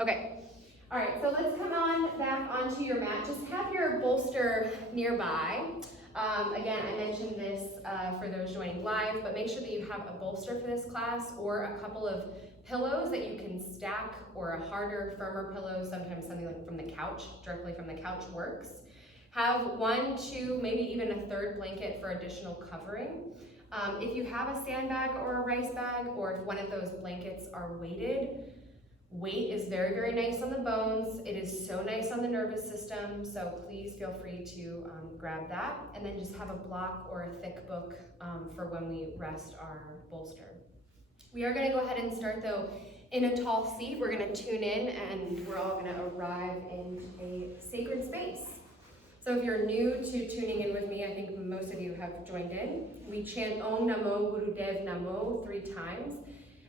Okay. All right, so let's come on back onto your mat. Just have your bolster nearby. Again, I mentioned this for those joining live, but make sure that you have a bolster for this class or a couple of pillows that you can stack, or a harder, firmer pillow, sometimes something like from the couch, directly from the couch works. Have 1, 2, maybe even a third blanket for additional covering. If you have a sandbag or a rice bag, or if one of those blankets are weighted, weight is very, very nice on the bones. It is so nice on the nervous system, so please feel free to grab that. And then just have a block or a thick book for when we rest our bolster. We are gonna go ahead and start though in a tall seat. We're gonna tune in and we're all gonna arrive in a sacred space. So if you're new to tuning in with me, I think most of you have joined in. We chant Om Namo Gurudev Namo 3 times.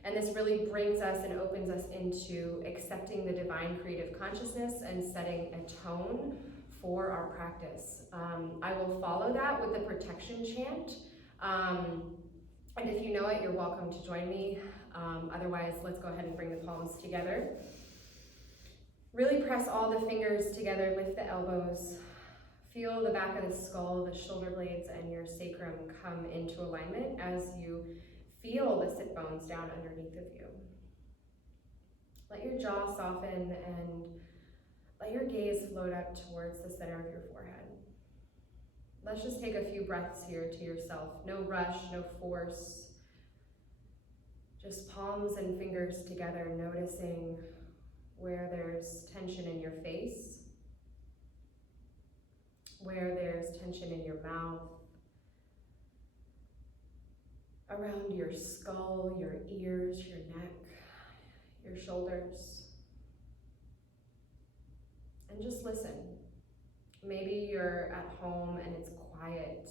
And this really brings us and opens us into accepting the divine creative consciousness and setting a tone for our practice. I will follow that with the protection chant. And if you know it, you're welcome to join me. Otherwise, let's go ahead and bring the palms together. Really press all the fingers together, lift the elbows. Feel the back of the skull, the shoulder blades, and your sacrum come into alignment as you feel the sit bones down underneath of you. Let your jaw soften and let your gaze float up towards the center of your forehead. Let's just take a few breaths here to yourself. No rush, no force. Just palms and fingers together, noticing where there's tension in your face, where there's tension in your mouth, around your skull, your ears, your neck, your shoulders. And just listen. Maybe you're at home and it's quiet.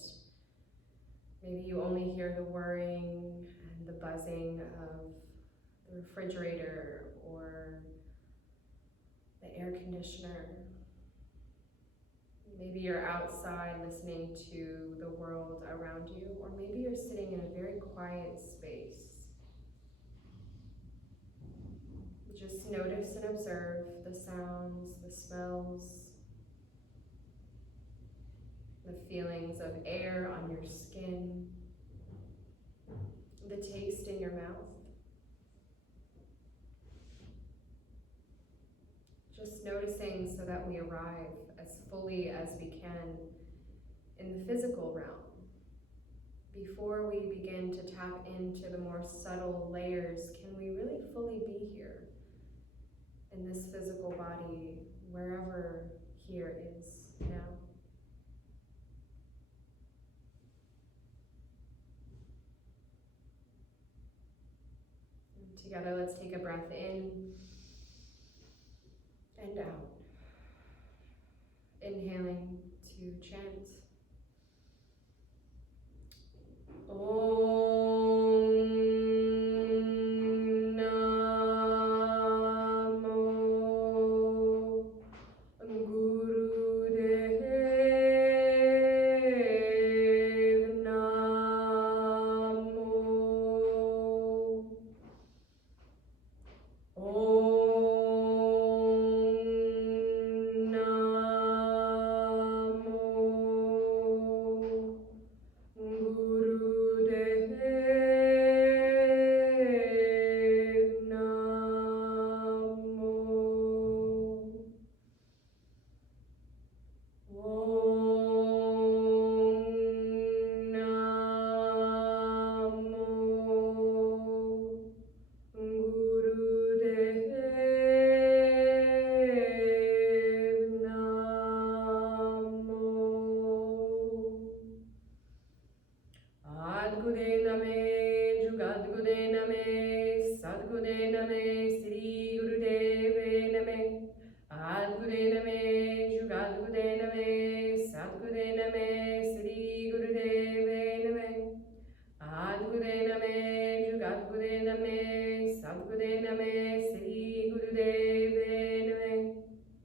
Maybe you only hear the whirring and the buzzing of the refrigerator or the air conditioner. Maybe you're outside listening to the world around you, or maybe you're sitting in a very quiet space. Just notice and observe the sounds, the smells, the feelings of air on your skin, the taste in your mouth. Just noticing so that we arrive as fully as we can in the physical realm before we begin to tap into the more subtle layers. Can we really fully be here in this physical body, wherever here is now? And together, let's take a breath in and out. Inhaling to chant.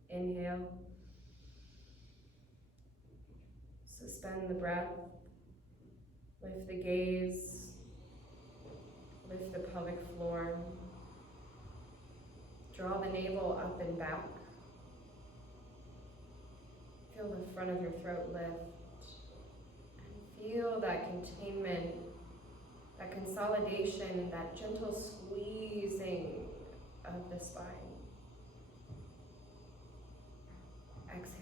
Inhale. Suspend the breath. Lift the gaze. Lift the pelvic floor. Draw the navel up and back. Feel the front of your throat lift. And feel that containment, that consolidation, that gentle squeezing of the spine. Exhale.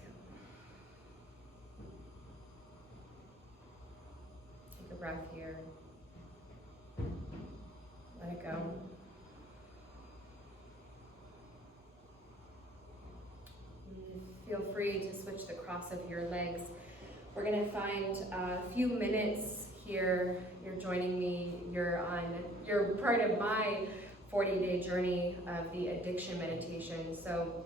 Take a breath here. Let it go. Feel free to switch the cross of your legs. We're going to find a few minutes here. You're joining me. You're part of my 40-day journey of the addiction meditation. So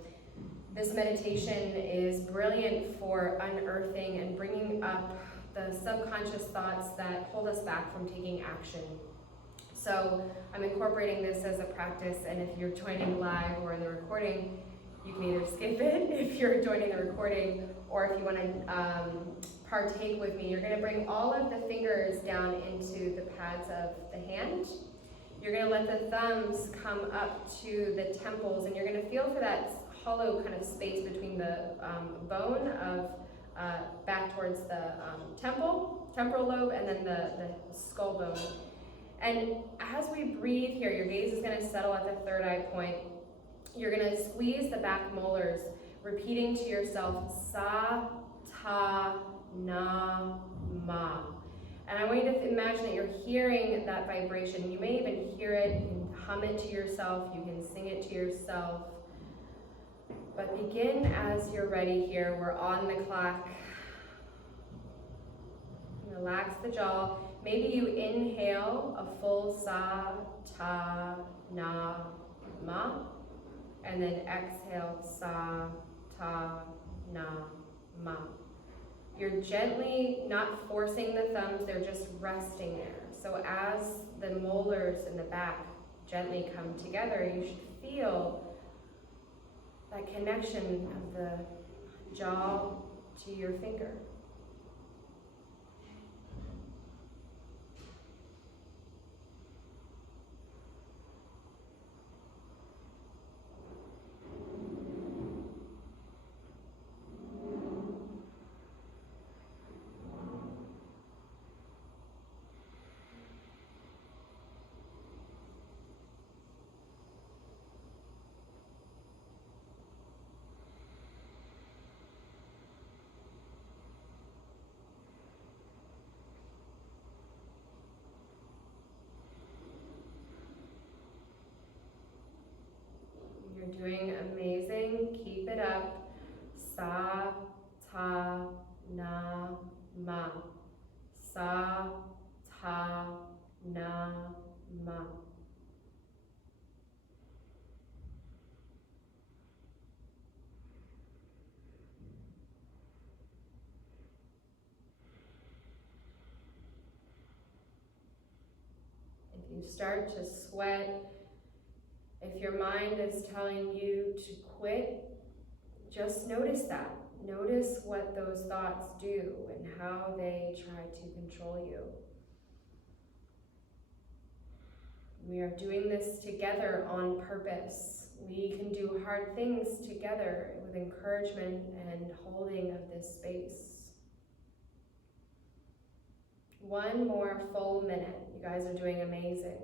this meditation is brilliant for unearthing and bringing up the subconscious thoughts that hold us back from taking action. So I'm incorporating this as a practice, and if you're joining live or in the recording, you can either skip it if you're joining the recording, or if you want to partake with me. You're going to bring all of the fingers down into the pads of the hand. You're going to let the thumbs come up to the temples, and you're going to feel for that hollow kind of space between the bone of back towards the temporal lobe, and then the skull bone. And as we breathe here, your gaze is going to settle at the third eye point. You're going to squeeze the back molars, repeating to yourself, sa, ta, na, ma. And I want you to imagine that you're hearing that vibration. You may even hear it, you can hum it to yourself, you can sing it to yourself. But begin as you're ready here. We're on the clock. Relax the jaw. Maybe you inhale a full sa, ta, na, ma. And then exhale, sa, ta, na, ma. You're gently not forcing the thumbs, they're just resting there. So as the molars in the back gently come together, you should feel that connection of the jaw to your finger. You're doing amazing. Keep it up. Sa, ta, na, ma. Sa, ta, na, ma. If you start to sweat, if your mind is telling you to quit, just notice that. Notice what those thoughts do and how they try to control you. We are doing this together on purpose. We can do hard things together with encouragement and holding of this space. One more full minute. You guys are doing amazing.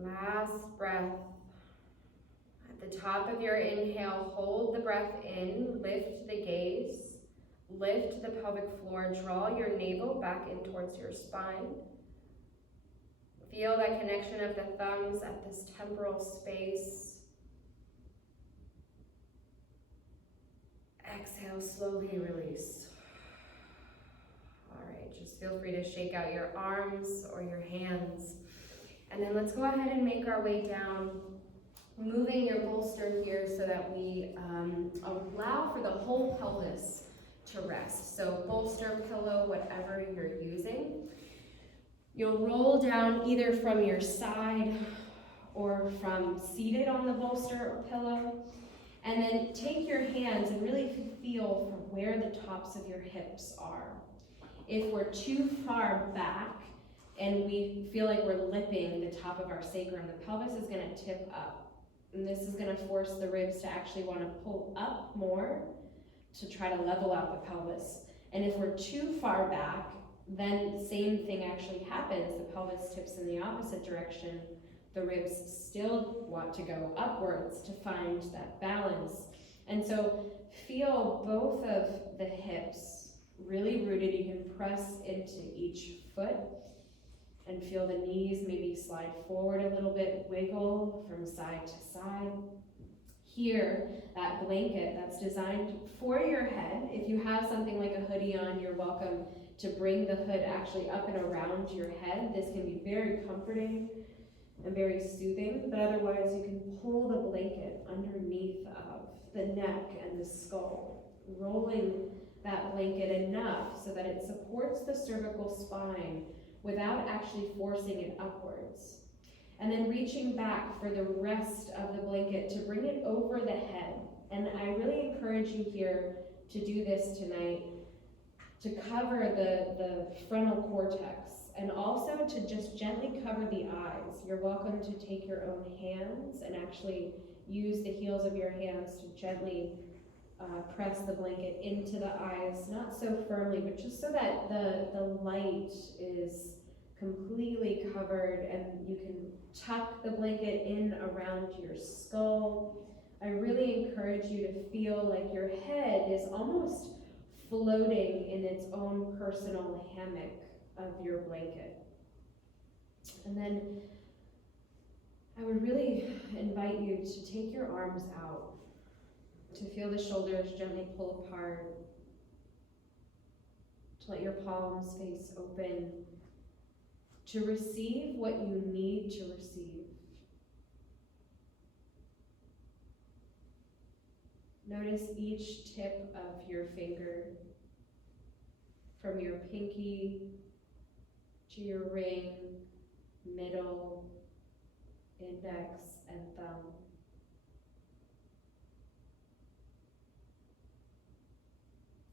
Last breath. At the top of your inhale, hold the breath in, lift the gaze, lift the pelvic floor, draw your navel back in towards your spine. Feel that connection of the thumbs at this temporal space. Exhale, slowly release. All right, just feel free to shake out your arms or your hands. And then let's go ahead and make our way down moving your bolster here so that we allow for the whole pelvis to rest. So bolster, pillow, whatever you're using. You'll roll down either from your side or from seated on the bolster or pillow. And then take your hands and really feel for where the tops of your hips are. If we're too far back and we feel like we're lipping the top of our sacrum, the pelvis is going to tip up. And this is going to force the ribs to actually want to pull up more to try to level out the pelvis. And if we're too far back, then the same thing actually happens. The pelvis tips in the opposite direction. The ribs still want to go upwards to find that balance. And so feel both of the hips really rooted. You can press into each foot and feel the knees maybe slide forward a little bit, wiggle from side to side. Here, that blanket that's designed for your head. If you have something like a hoodie on, you're welcome to bring the hood actually up and around your head. This can be very comforting and very soothing, but otherwise you can pull the blanket underneath of the neck and the skull, rolling that blanket enough so that it supports the cervical spine without actually forcing it upwards. And then reaching back for the rest of the blanket to bring it over the head. And I really encourage you here to do this tonight, to cover the frontal cortex, and also to just gently cover the eyes. You're welcome to take your own hands and actually use the heels of your hands to gently press the blanket into the eyes, not so firmly, but just so that the light is completely covered and you can tuck the blanket in around your skull. I really encourage you to feel like your head is almost floating in its own personal hammock of your blanket. And then I would really invite you to take your arms out, to feel the shoulders gently pull apart, to let your palms face open, to receive what you need to receive. Notice each tip of your finger, from your pinky to your ring, middle, index, and thumb.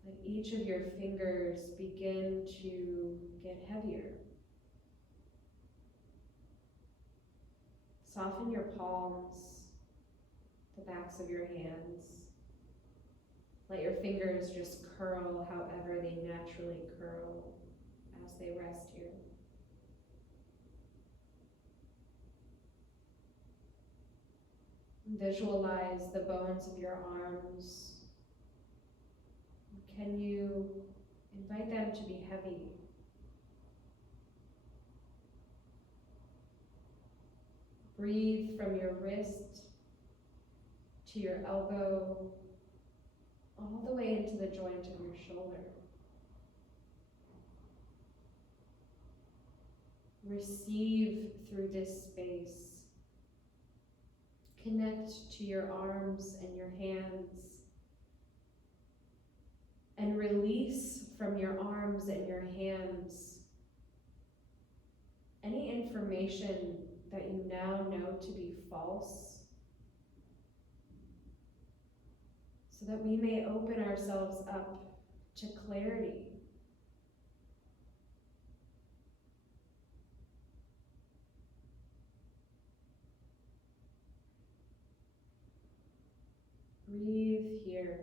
Let each of your fingers begin to get heavier. Soften your palms, the backs of your hands. Let your fingers just curl however they naturally curl as they rest here. Visualize the bones of your arms. Can you invite them to be heavy? Breathe from your wrist to your elbow, all the way into the joint of your shoulder. Receive through this space. Connect to your arms and your hands. And release from your arms and your hands any information that you now know to be false, so that we may open ourselves up to clarity. Breathe here.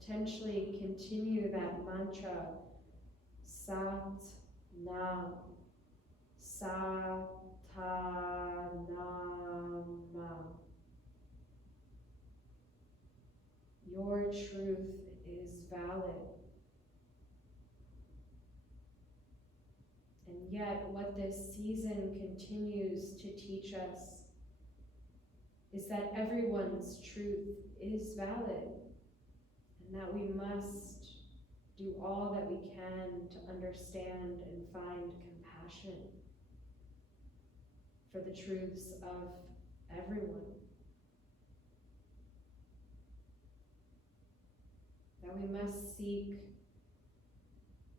Potentially continue that mantra, Sat Nam, Sa Ta Nam Ma. Your truth is valid. And yet, what this season continues to teach us is that everyone's truth is valid, and that we must do all that we can to understand and find compassion for the truths of everyone. That we must seek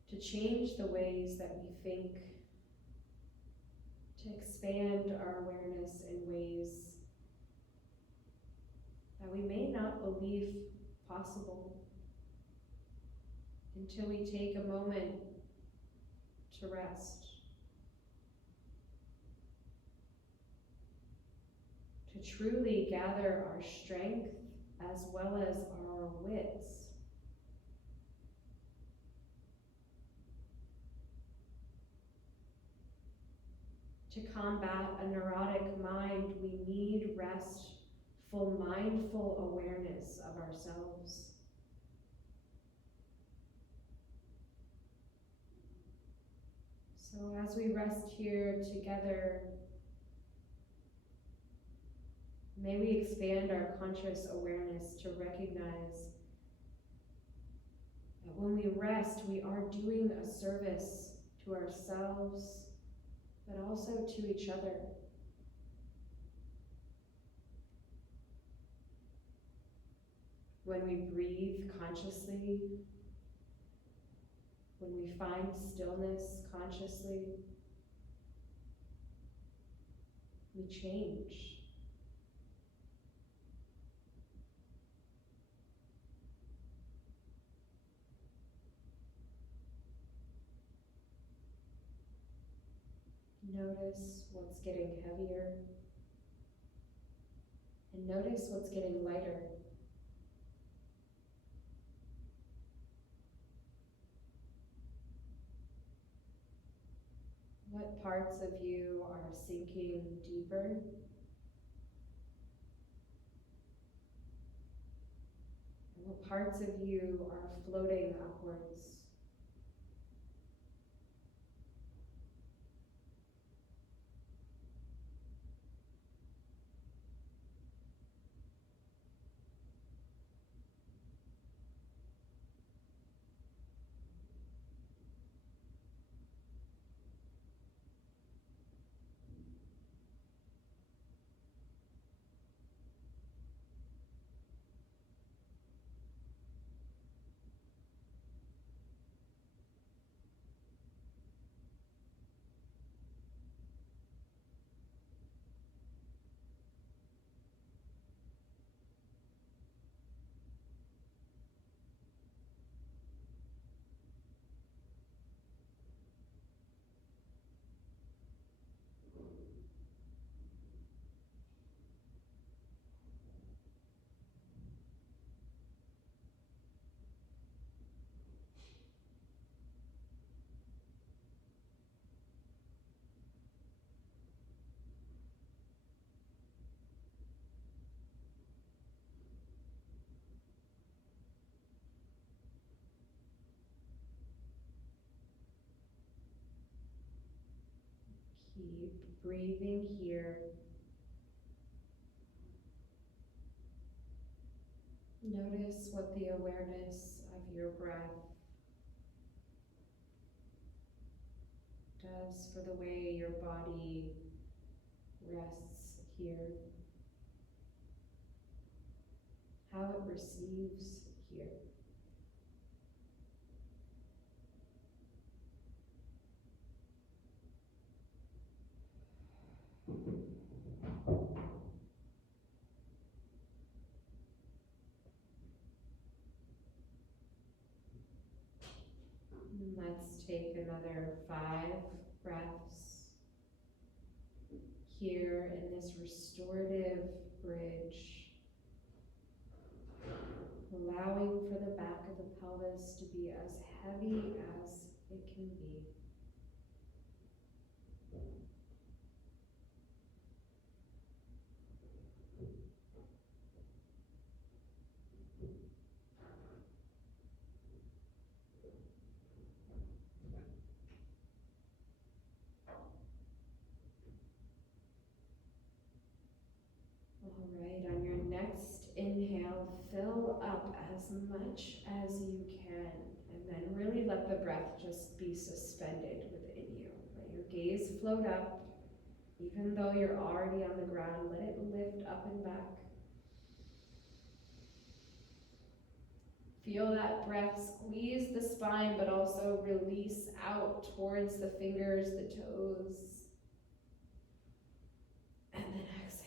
to change the ways that we think, to expand our awareness in ways that we may not believe possible, until we take a moment to rest, to truly gather our strength as well as our wits, to combat a neurotic mind. We need restful, mindful awareness of ourselves. So as we rest here together, may we expand our conscious awareness to recognize that when we rest, we are doing a service to ourselves, but also to each other. When we breathe consciously, when we find stillness consciously, we change. Notice what's getting heavier, and notice what's getting lighter. What parts of you are sinking deeper? And what parts of you are floating upwards? Keep breathing here. Notice what the awareness of your breath does for the way your body rests here, how it receives here. Let's take another 5 breaths here in this restorative bridge, allowing for the back of the pelvis to be as heavy as it can be. All right, on your next inhale, fill up as much as you can, and then really let the breath just be suspended within you. Let your gaze float up, Even though you're already on the ground, let it lift up and back. Feel that breath squeeze the spine, but also release out towards the fingers, the toes. And then exhale.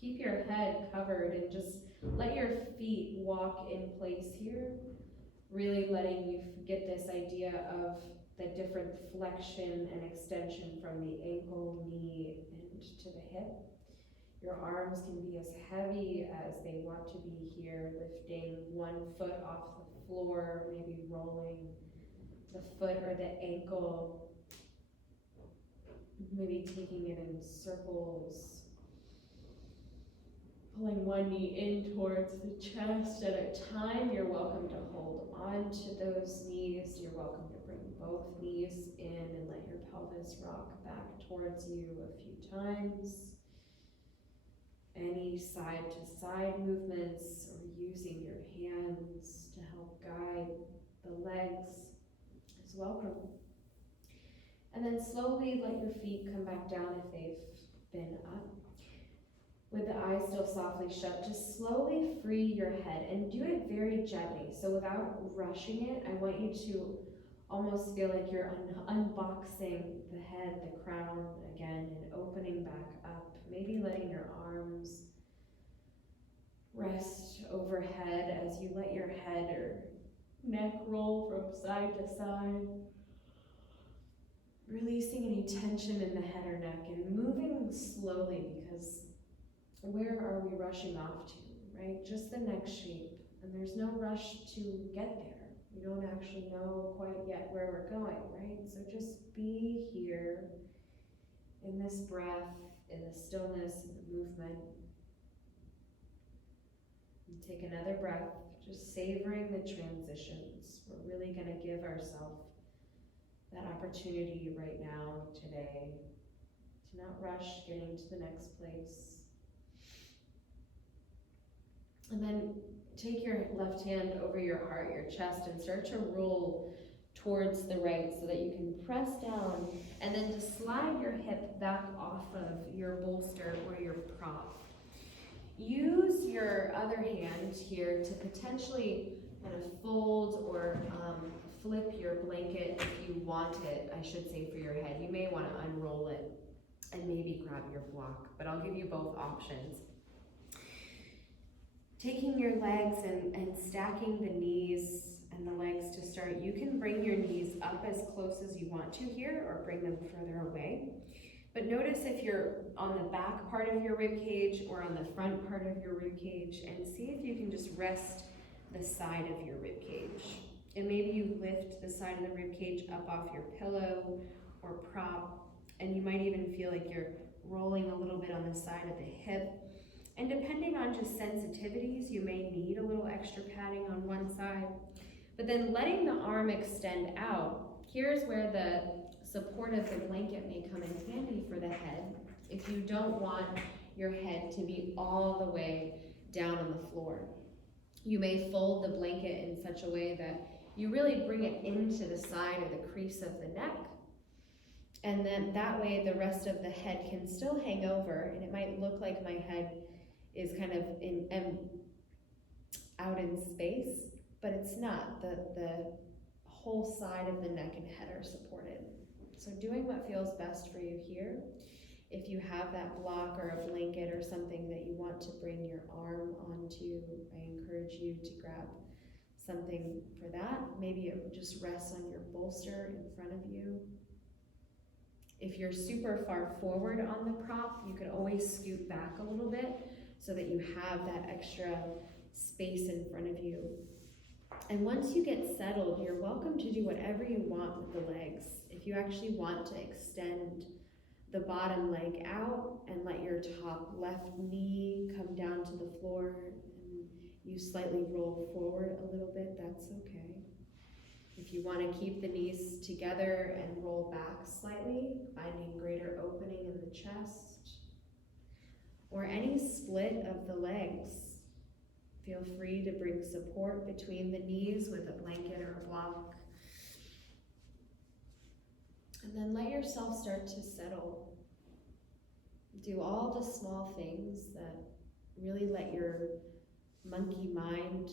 Keep your head covered and just let your feet walk in place here. Really letting you get this idea of the different flexion and extension from the ankle, knee, and to the hip. Your arms can be as heavy as they want to be here, lifting one foot off the floor, maybe rolling the foot or the ankle, maybe taking it in circles, pulling one knee in towards the chest. At a time, you're welcome to hold on to those knees. You're welcome to bring both knees in and let your pelvis rock back towards you a few times. Any side-to-side movements or using your hands to help guide the legs is welcome. And then slowly let your feet come back down if they've been up. With the eyes still softly shut, just slowly free your head and do it very gently. So without rushing it, I want you to almost feel like you're unboxing the head, the crown again, and opening back up. Maybe letting your arms rest overhead as you let your head or neck roll from side to side. Releasing any tension in the head or neck and moving slowly, because where are we rushing off to, right? Just the next shape, and there's no rush to get there. We don't actually know quite yet where we're going, right? So just be here in this breath, in the stillness, in the movement. And take another breath, just savoring the transitions. We're really going to give ourselves that opportunity right now, today, to not rush getting to the next place. And then take your left hand over your heart, your chest, and start to roll towards the right so that you can press down and then to slide your hip back off of your bolster or your prop. Use your other hand here to potentially kind of fold or flip your blanket if you want it, I should say, for your head. You may want to unroll it and maybe grab your block, but I'll give you both options. Taking your legs and stacking the knees and the legs to start, you can bring your knees up as close as you want to here or bring them further away. But notice if you're on the back part of your rib cage or on the front part of your rib cage, and see if you can just rest the side of your rib cage. And maybe you lift the side of the rib cage up off your pillow or prop, and you might even feel like you're rolling a little bit on the side of the hip. And depending on just sensitivities, you may need a little extra padding on one side. But then letting the arm extend out, here's where the support of the blanket may come in handy for the head if you don't want your head to be all the way down on the floor. You may fold the blanket in such a way that you really bring it into the side or the crease of the neck. And then that way the rest of the head can still hang over, and it might look like my head is kind of out in space, but it's not. The whole side of the neck and head are supported. So doing what feels best for you here. If you have that block or a blanket or something that you want to bring your arm onto, I encourage you to grab something for that. Maybe it just rests on your bolster in front of you. If you're super far forward on the prop, you can always scoot back a little bit so that you have that extra space in front of you. And once you get settled, you're welcome to do whatever you want with the legs. If you actually want to extend the bottom leg out and let your top left knee come down to the floor and you slightly roll forward a little bit, that's okay. If you want to keep the knees together and roll back slightly, finding greater opening in the chest, or any split of the legs, feel free to bring support between the knees with a blanket or a block. And then let yourself start to settle. Do all the small things that really let your monkey mind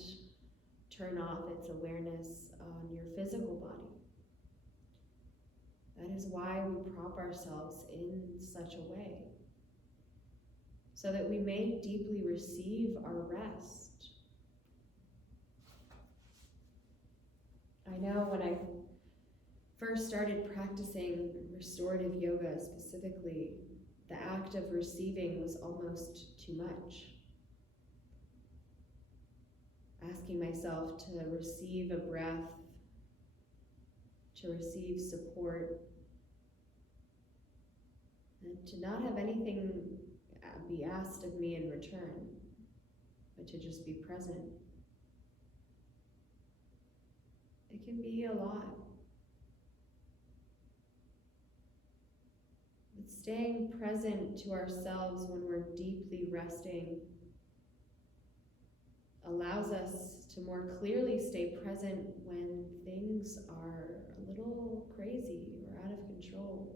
turn off its awareness on your physical body. That is why we prop ourselves in such a way, so that we may deeply receive our rest. I know when I first started practicing restorative yoga specifically, the act of receiving was almost too much. Asking myself to receive a breath, to receive support, and to not have anything be asked of me in return, but to just be present. It can be a lot. But staying present to ourselves when we're deeply resting allows us to more clearly stay present when things are a little crazy or out of control.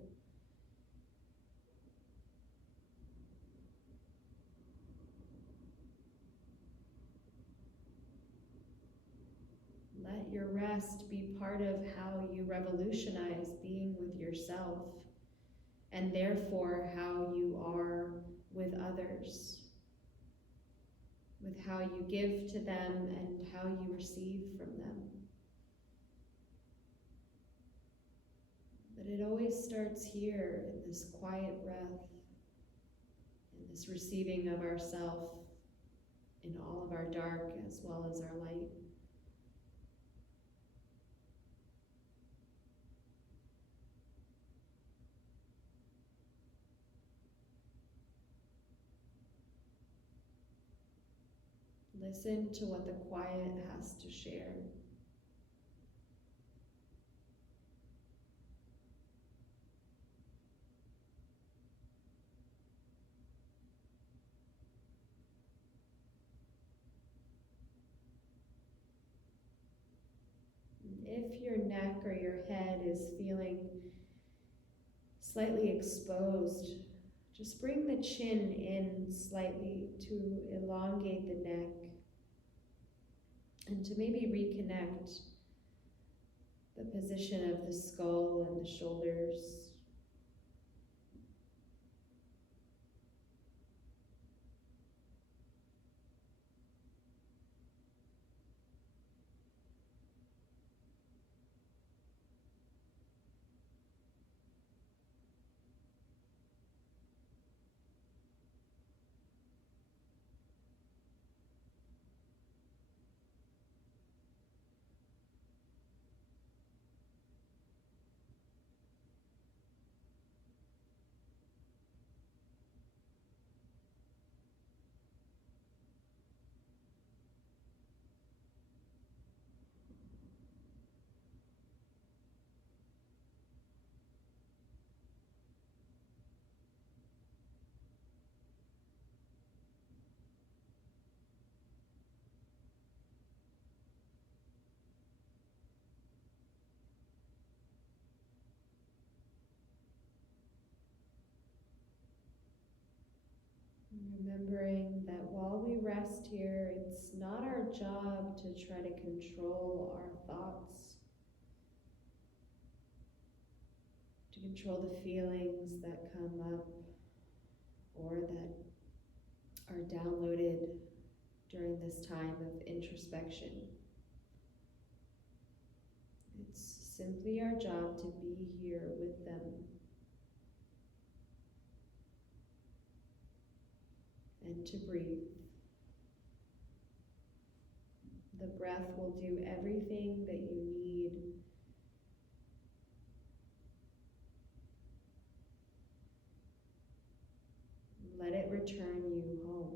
Let your rest be part of how you revolutionize being with yourself, and therefore how you are with others, with how you give to them and how you receive from them. But it always starts here in this quiet breath, in this receiving of ourself in all of our dark as well as our light. Listen to what the quiet has to share. If your neck or your head is feeling slightly exposed, just bring the chin in slightly to elongate the neck and to maybe reconnect the position of the skull and the shoulders. Remembering that while we rest here, it's not our job to try to control our thoughts, to control the feelings that come up or that are downloaded during this time of introspection. It's simply our job to be here with them and to breathe. The breath will do everything that you need. Let it return you home.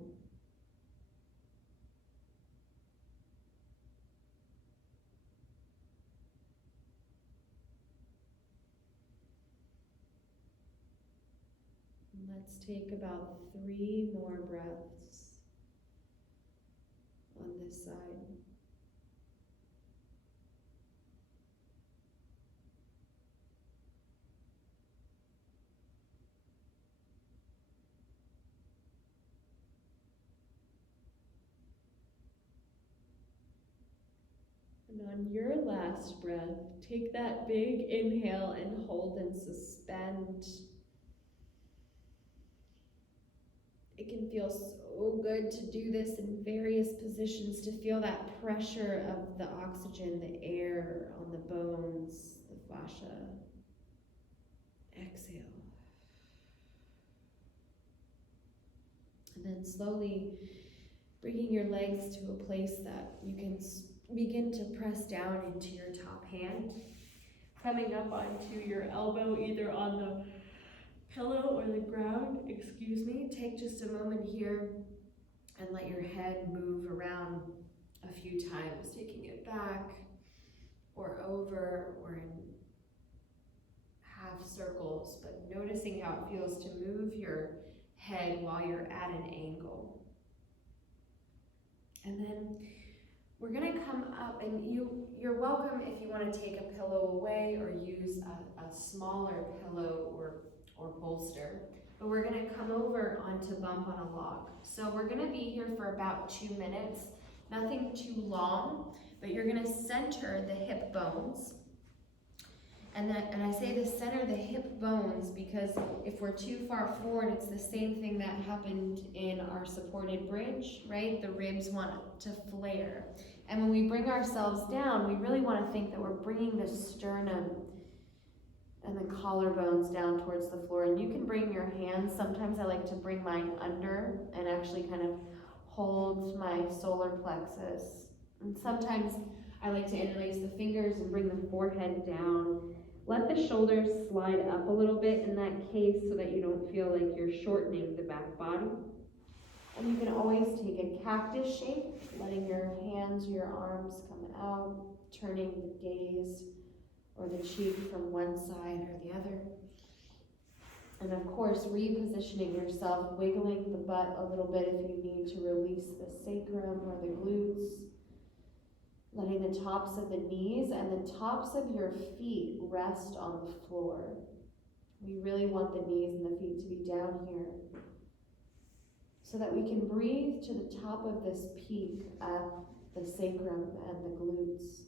Let's take about 3 more breaths on this side. And on your last breath, take that big inhale and hold and suspend. It can feel so good to do this in various positions, to feel that pressure of the oxygen, the air on the bones, the fascia. Exhale. And then slowly bringing your legs to a place that you can begin to press down into your top hand, coming up onto your elbow, either on the pillow or the ground, Take just a moment here and let your head move around a few times, taking it back or over or in half circles, but noticing how it feels to move your head while you're at an angle. And then we're gonna come up, and you're welcome if you want to take a pillow away or use a smaller pillow or bolster. But we're gonna come over onto bump on a log. So we're gonna be here for about 2 minutes, nothing too long, but you're gonna center the hip bones. And I say the center the hip bones because if we're too far forward, it's the same thing that happened in our supported bridge, right? The ribs want to flare. And when we bring ourselves down, we really want to think that we're bringing the sternum and the collarbones down towards the floor. And you can bring your hands. Sometimes I like to bring mine under and actually kind of hold my solar plexus. And sometimes I like to interlace the fingers and bring the forehead down. Let the shoulders slide up a little bit in that case so that you don't feel like you're shortening the back body. And you can always take a cactus shape, letting your hands, your arms come out, turning the gaze or the cheek from one side or the other. And of course, repositioning yourself, wiggling the butt a little bit if you need to release the sacrum or the glutes. Letting the tops of the knees and the tops of your feet rest on the floor. We really want the knees and the feet to be down here so that we can breathe to the top of this peak at the sacrum and the glutes.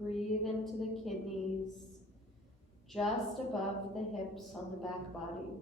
Breathe into the kidneys, just above the hips on the back body.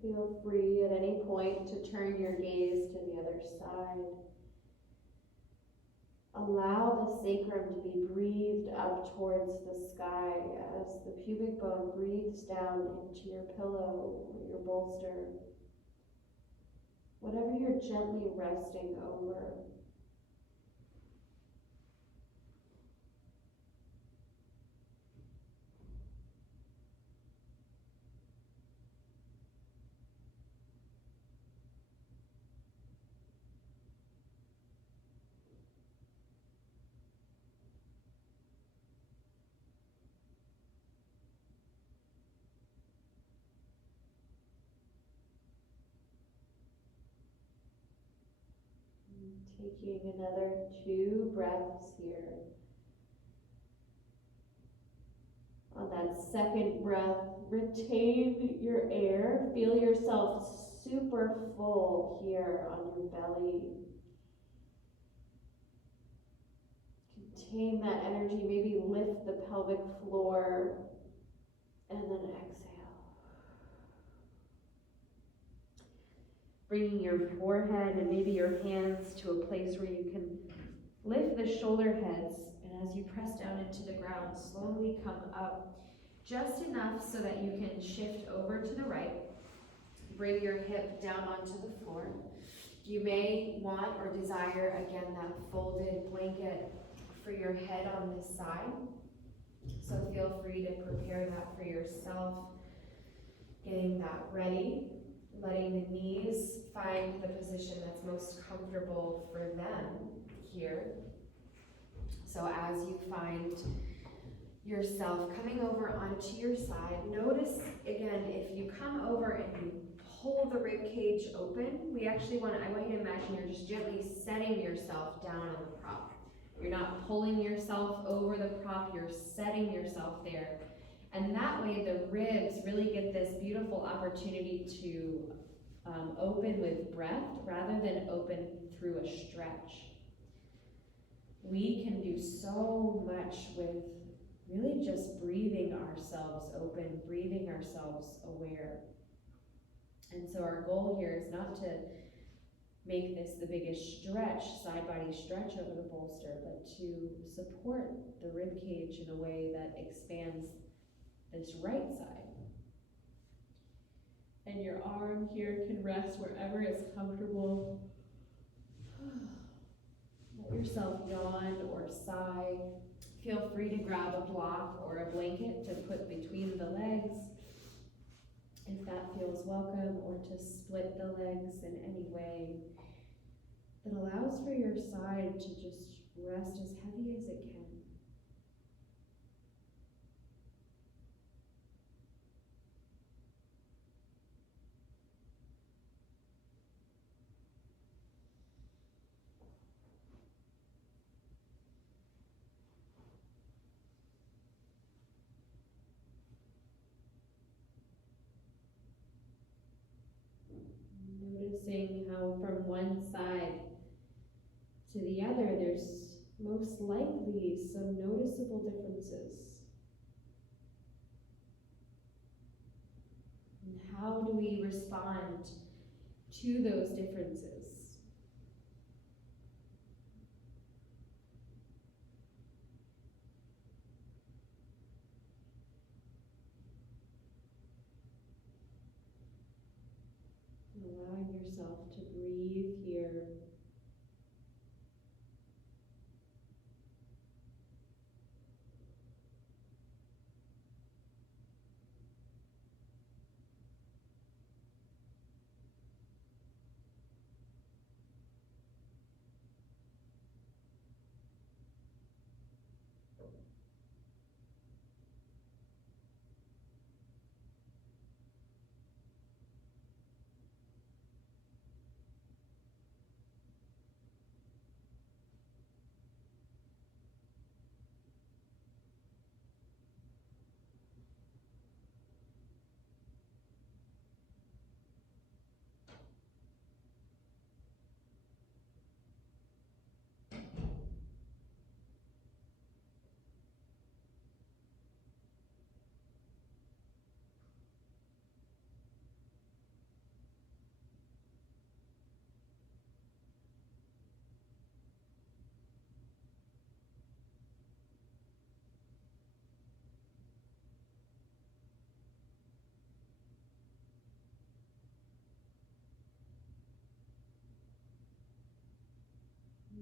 Feel free at any point to turn your gaze to the other side. Allow the sacrum to be breathed up towards the sky as the pubic bone breathes down into your pillow or your bolster. Whatever you're gently resting over. Taking another 2 breaths here. On that second breath, retain your air. Feel yourself super full here on your belly. Contain that energy, maybe lift the pelvic floor, and then exhale. Bringing your forehead and maybe your hands to a place where you can lift the shoulder heads, and as you press down into the ground, slowly come up just enough so that you can shift over to the right. Bring your hip down onto the floor. You may want or desire, again, that folded blanket for your head on this side. So feel free to prepare that for yourself. Getting that ready, letting the knees find the position that's most comfortable for them here. So as you find yourself coming over onto your side, notice again, if you come over and you pull the rib cage open, I want you to imagine you're just gently setting yourself down on the prop. You're not pulling yourself over the prop, you're setting yourself there. And that way the ribs really get this beautiful opportunity to open with breath rather than open through a stretch. We can do so much with really just breathing ourselves open, breathing ourselves aware. And so our goal here is not to make this the biggest stretch, side body stretch over the bolster, but to support the rib cage in a way that expands this right side. And your arm here can rest wherever is comfortable. Let yourself yawn or sigh. Feel free to grab a block or a blanket to put between the legs, if that feels welcome, or to split the legs in any way that allows for your side to just rest as heavy as it can. Noticing how from one side to the other there's most likely some noticeable differences. And how do we respond to those differences? Allowing yourself to breathe here.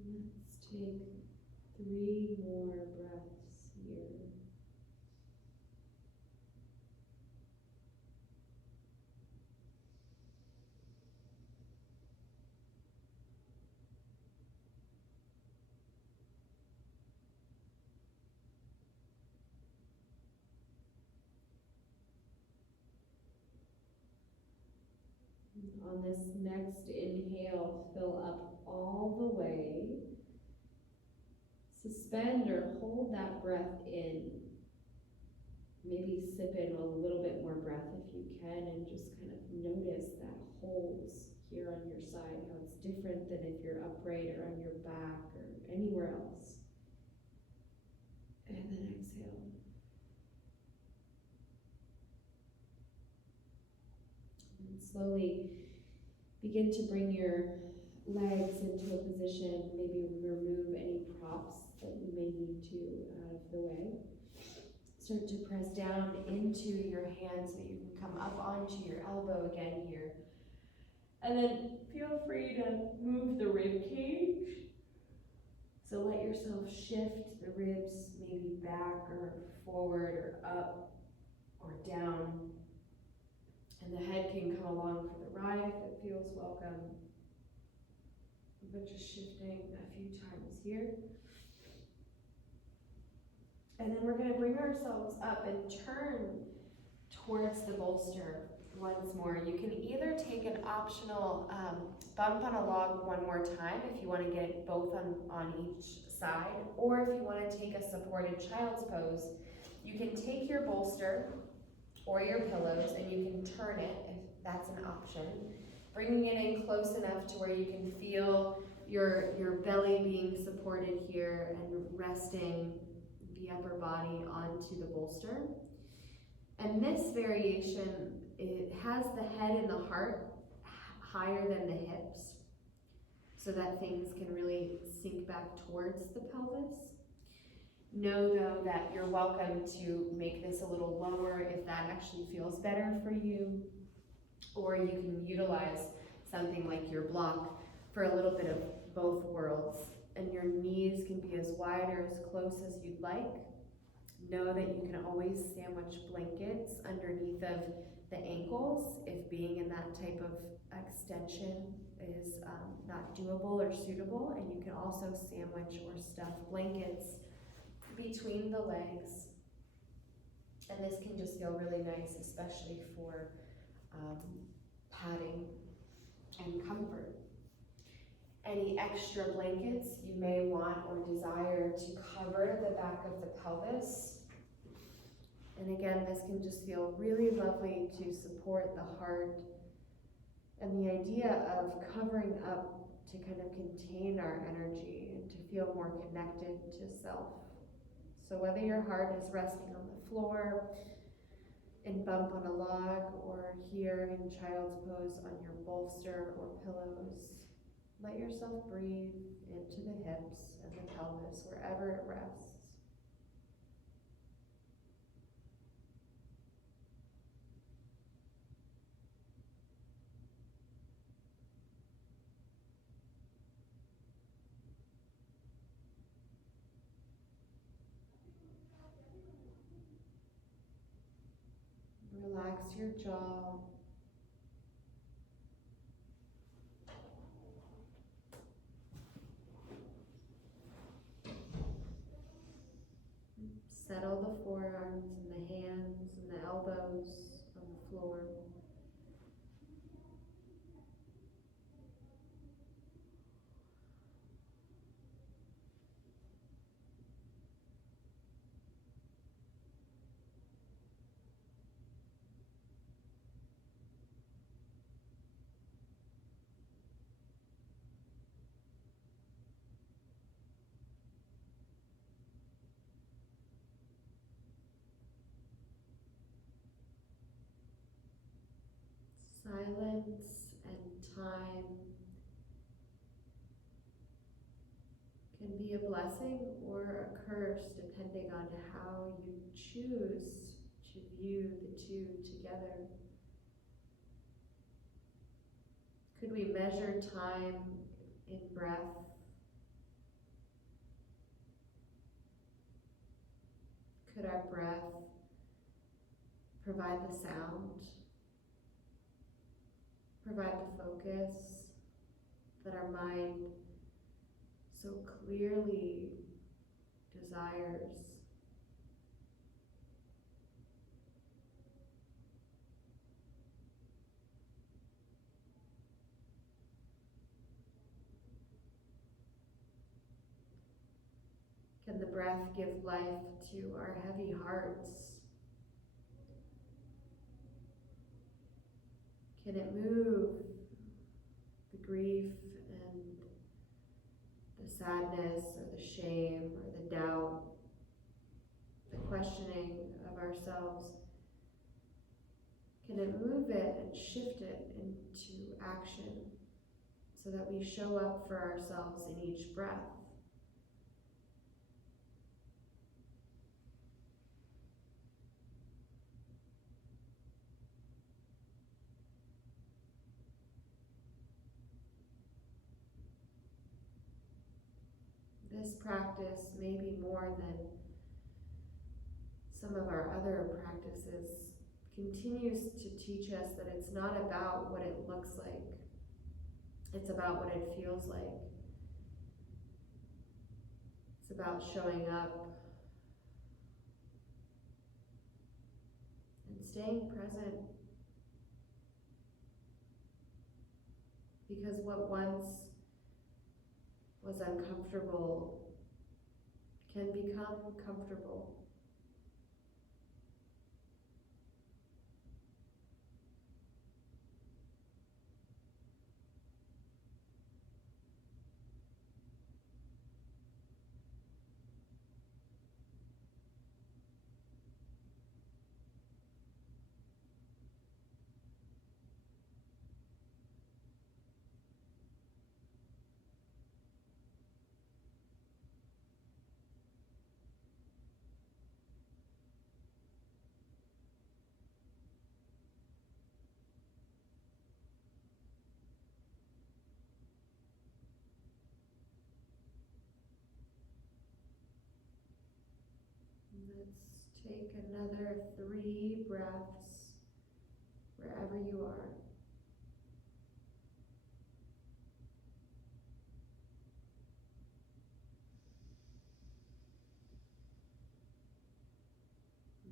Let's take 3 more breaths here. On this next inhale, fill up all the way. Suspend or hold that breath in. Maybe sip in a little bit more breath if you can, and just kind of notice that holds here on your side, how it's different than if you're upright or on your back or anywhere else. And then exhale. And slowly Begin to bring your legs into a position, maybe remove any props that you may need to out of the way. Start to press down into your hands so that you can come up onto your elbow again here. And then feel free to move the rib cage. So let yourself shift the ribs maybe back or forward or up or down. And the head can come along for the ride if it feels welcome. But just shifting a few times here. And then we're going to bring ourselves up and turn towards the bolster once more. You can either take an optional bump on a log one more time if you want to get it both on each side, or if you want to take a supported child's pose, you can take your bolster or your pillows and you can turn it if that's an option, bringing it in close enough to where you can feel your belly being supported here and resting the upper body onto the bolster. And this variation, it has the head and the heart higher than the hips so that things can really sink back towards the pelvis. Know though that you're welcome to make this a little lower if that actually feels better for you, or you can utilize something like your block for a little bit of both worlds. And your knees can be as wide or as close as you'd like. Know that you can always sandwich blankets underneath of the ankles if being in that type of extension is not doable or suitable. And you can also sandwich or stuff blankets between the legs. And this can just feel really nice, especially for padding and comfort. Any extra blankets you may want or desire to cover the back of the pelvis. And again, this can just feel really lovely to support the heart. And the idea of covering up to kind of contain our energy and to feel more connected to self. So whether your heart is resting on the floor, in bump on a log, or here in child's pose on your bolster or pillows, let yourself breathe into the hips and the pelvis wherever it rests. Relax your jaw. Settle the forearms and the hands and the elbows on the floor. Silence and time can be a blessing or a curse depending on how you choose to view the two together. Could we measure time in breath? Could our breath provide the sound? Provide the focus that our mind so clearly desires. Can the breath give life to our heavy hearts? Can it move the grief and the sadness or the shame or the doubt, the questioning of ourselves? can it move it and shift it into action so that we show up for ourselves in each breath? This practice, maybe more than some of our other practices, continues to teach us that it's not about what it looks like, it's about what it feels like. It's about showing up and staying present, because what once was uncomfortable can become comfortable. Let's take another 3 breaths wherever you are.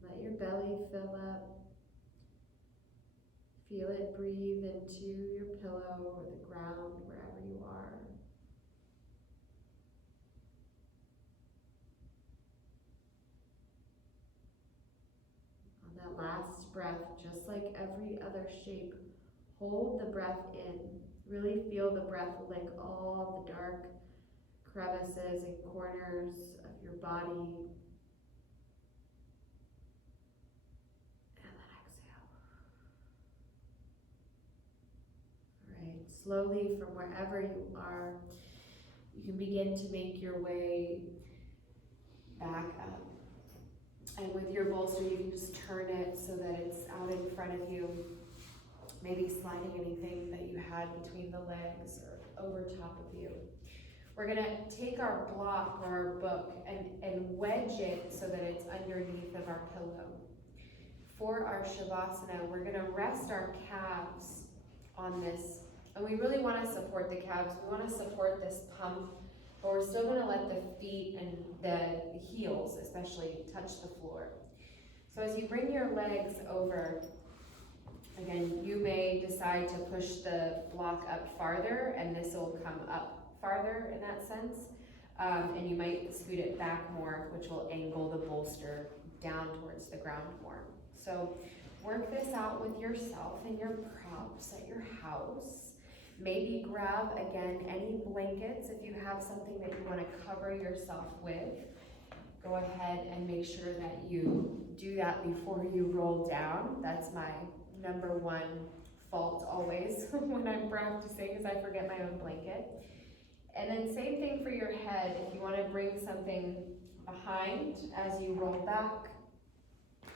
Let your belly fill up. Feel it breathe into your pillow or the ground, wherever you are. On that last breath, just like every other shape, hold the breath in. Really feel the breath lick all the dark crevices and corners of your body. And then exhale. All right, slowly from wherever you are, you can begin to make your way back up. And with your bolster, you can just turn it so that it's out in front of you. Maybe sliding anything that you had between the legs or over top of you. We're gonna take our block or our book and wedge it so that it's underneath of our pillow. For our Shavasana, we're gonna rest our calves on this, and we really wanna support the calves. We wanna support this pump, but we're still gonna let the feet and the heels especially touch the floor. So as you bring your legs over, again, you may decide to push the block up farther, and this will come up farther in that sense. And you might scoot it back more, which will angle the bolster down towards the ground more. So work this out with yourself and your props at your house. Maybe grab, again, any blankets if you have something that you want to cover yourself with. Go ahead and make sure that you do that before you roll down. That's my number one fault always when I'm practicing, is I forget my own blanket. And then same thing for your head. If you want to bring something behind as you roll back,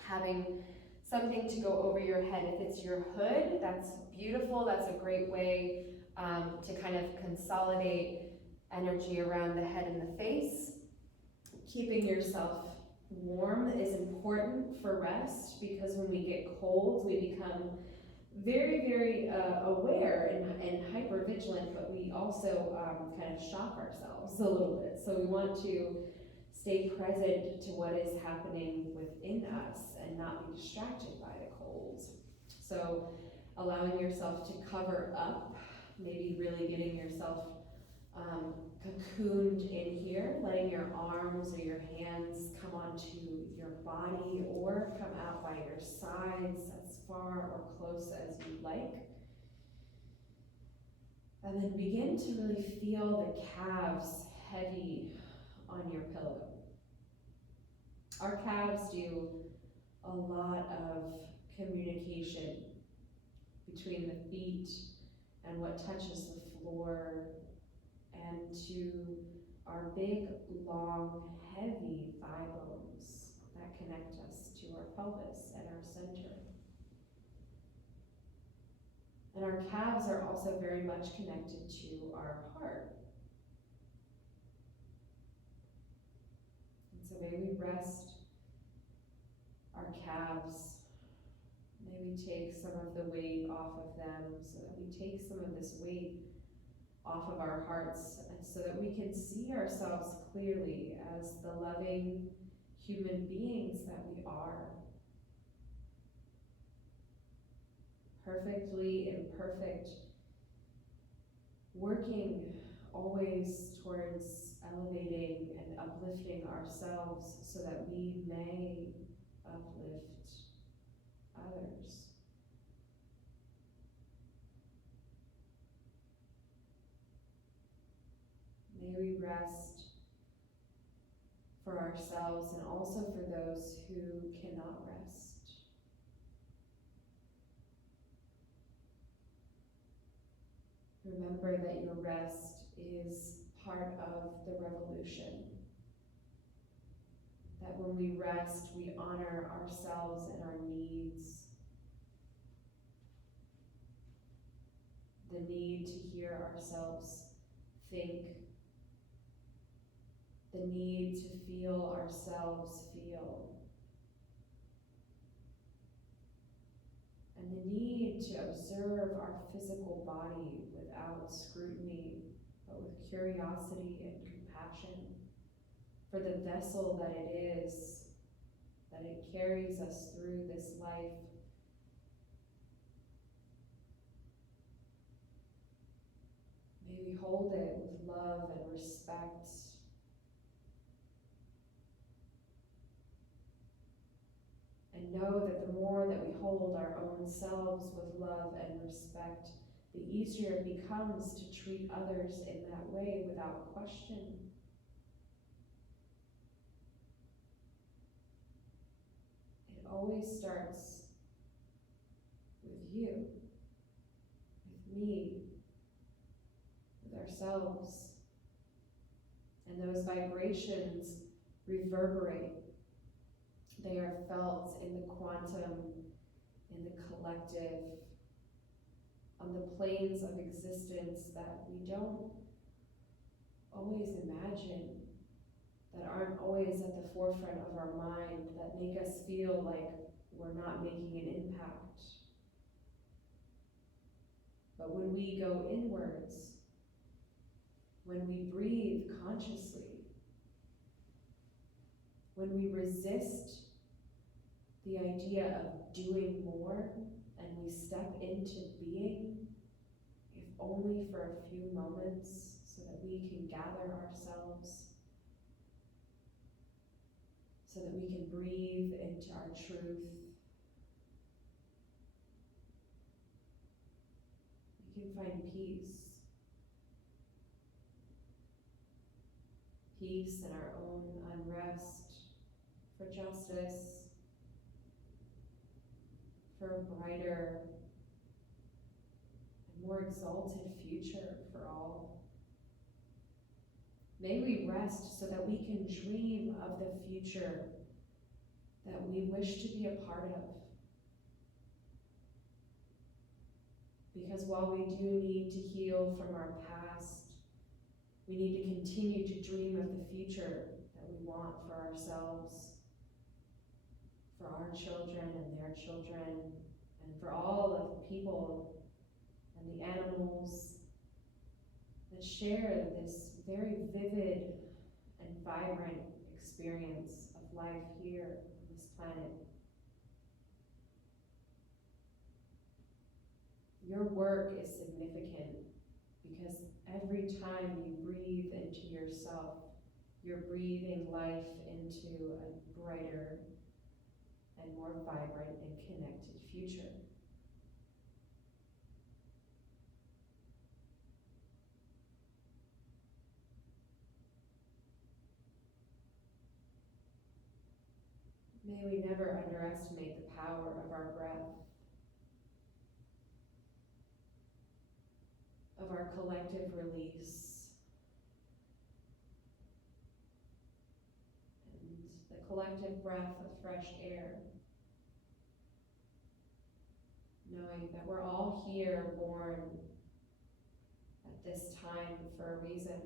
having something to go over your head. If it's your hood, that's beautiful. That's a great way to kind of consolidate energy around the head and the face. Keeping yourself warm is important for rest, because when we get cold, we become very, very aware and hyper vigilant, but we also kind of shock ourselves a little bit. So we want to stay present to what is happening within us and not be distracted by the cold. So allowing yourself to cover up, maybe really getting yourself cocooned in here, letting your arms or your hands come onto your body or come out by your sides as far or close as you like. And then begin to really feel the calves heavy on your pillow. Our calves do a lot of communication between the feet and what touches the floor, and to our big, long, heavy thigh bones that connect us to our pelvis and our center. And our calves are also very much connected to our heart. And so may we rest our calves. May we take some of the weight off of them, so that we take some of this weight off of our hearts, and so that we can see ourselves clearly as the loving human beings that we are. Perfectly imperfect, working always towards elevating and uplifting ourselves so that we may uplift others. May we rest for ourselves and also for those who cannot rest. Remember that your rest is part of the revolution. That when we rest, we honor ourselves and our needs. The need to hear ourselves think. The need to feel ourselves feel. And the need to observe our physical body without scrutiny, but with curiosity and compassion for the vessel that it is, that it carries us through this life. May we hold it with love and respect. And know that the more that we hold our own selves with love and respect, the easier it becomes to treat others in that way without question. It always starts with you, with me, with ourselves. And those vibrations reverberate. They are felt in the quantum, in the collective, on the planes of existence that we don't always imagine, that aren't always at the forefront of our mind, that make us feel like we're not making an impact. But when we go inwards, when we breathe consciously, when we resist the idea of doing more, and we step into being, if only for a few moments, so that we can gather ourselves, so that we can breathe into our truth. We can find peace. Peace in our own unrest, for justice, for a brighter and more exalted future for all. May we rest so that we can dream of the future that we wish to be a part of. Because while we do need to heal from our past, we need to continue to dream of the future that we want for ourselves, for our children and their children, and for all of the people and the animals that share this very vivid and vibrant experience of life here on this planet. Your work is significant because every time you breathe into yourself, you're breathing life into a brighter and more vibrant and connected future. May we never underestimate the power of our breath. of our collective release. And the collective breath of fresh air. Knowing that we're all here born at this time for a reason.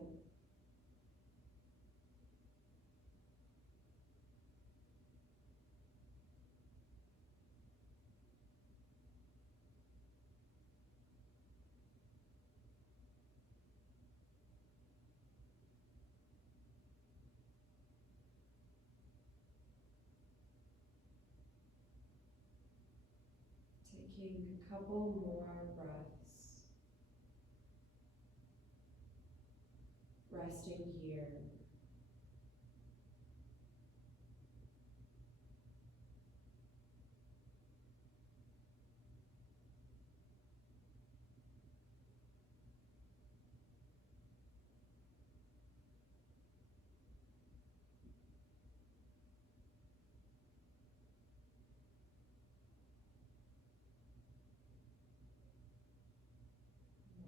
Taking a couple more breaths, resting here.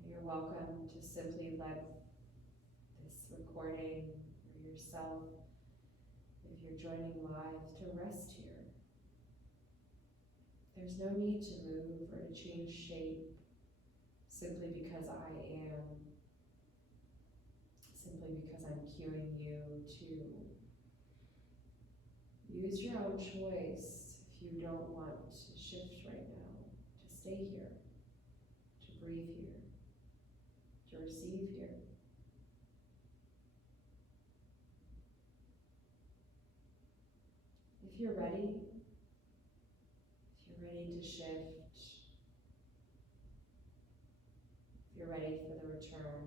You're welcome to simply let this recording or yourself, if you're joining live, to rest here. There's no need to move or to change shape simply because I am, simply because I'm cueing you to use your own choice if you don't want to shift right now, to stay here, to breathe here, to receive here. If you're ready to shift, if you're ready for the return,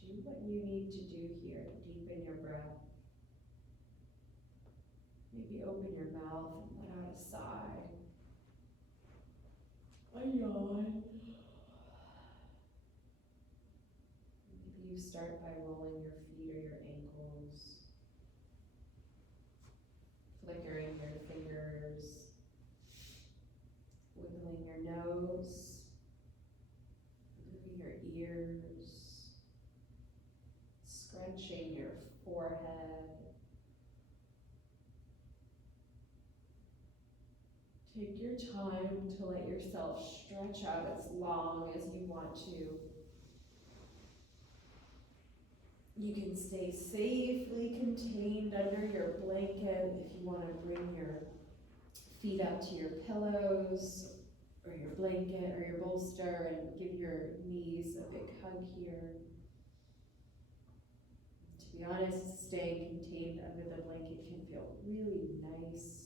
do what you need to do here to deepen your breath. Maybe open your mouth and let out a sigh. A yawn. Maybe you start by rolling your feet or your ankles, flickering your fingers, wiggling your nose, moving your ears, scrunching your forehead. Take your time to let yourself stretch out as long as you want to. You can stay safely contained under your blanket if you want to bring your feet up to your pillows or your blanket or your bolster and give your knees a big hug here. To be honest, staying contained under the blanket can feel really nice.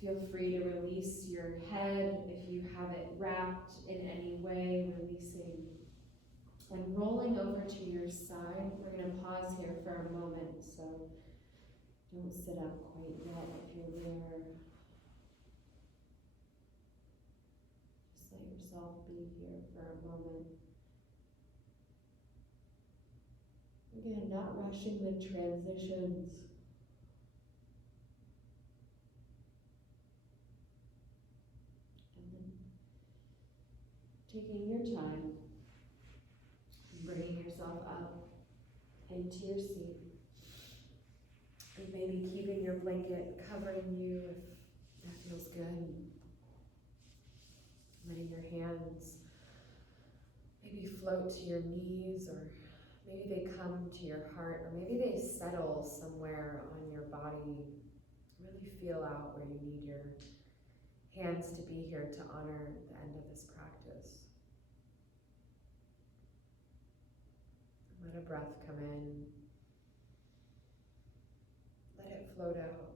Feel free to release your head if you have it wrapped in any way, releasing and rolling over to your side. We're going to pause here for a moment, so don't sit up quite yet if you're there. Just let yourself be here for a moment. Again, not rushing the transitions. And then taking your time, bringing yourself up into your seat. And maybe keeping your blanket covering you if that feels good. Letting your hands maybe float to your knees, or maybe they come to your heart, or maybe they settle somewhere on your body. Really feel out where you need your hands to be here to honor the end of this practice. Let a breath come in. Let it float out.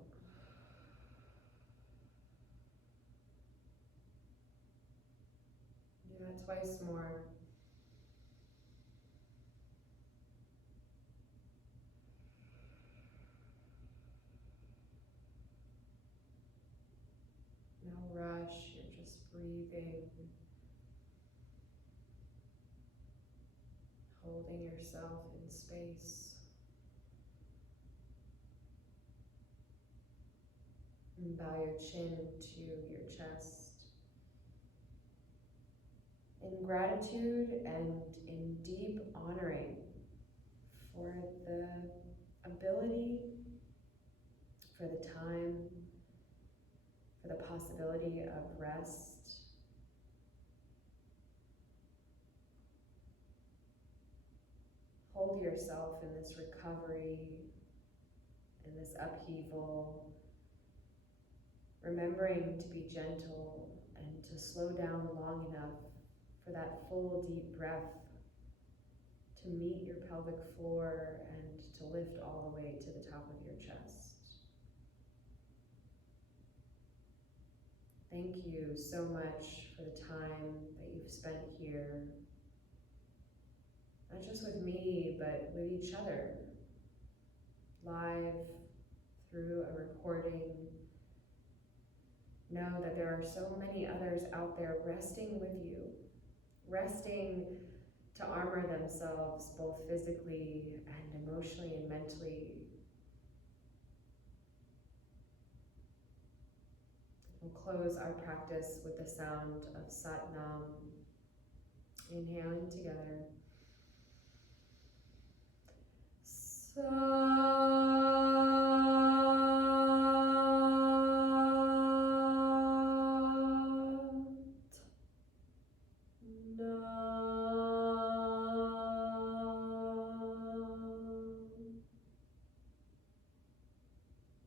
Do that twice more. No rush, you're just breathing. Holding yourself in space. And bow your chin to your chest. in gratitude and in deep honoring for the ability, for the time, for the possibility of rest. Hold yourself in this recovery, in this upheaval, remembering to be gentle and to slow down long enough for that full deep breath to meet your pelvic floor and to lift all the way to the top of your chest. Thank you so much for the time that you've spent here, not just with me, but with each other, live through a recording. Know that there are so many others out there resting with you, resting to armor themselves both physically and emotionally and mentally. We'll close our practice with the sound of Sat Nam. Inhaling together.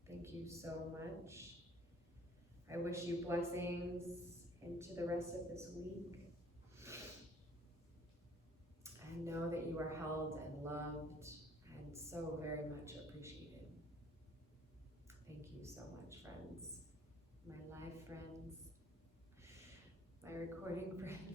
Thank you so much. I wish you blessings into the rest of this week. And know that you are held and loved and so very much appreciated. Thank you so much, friends. My live friends, my recording friends.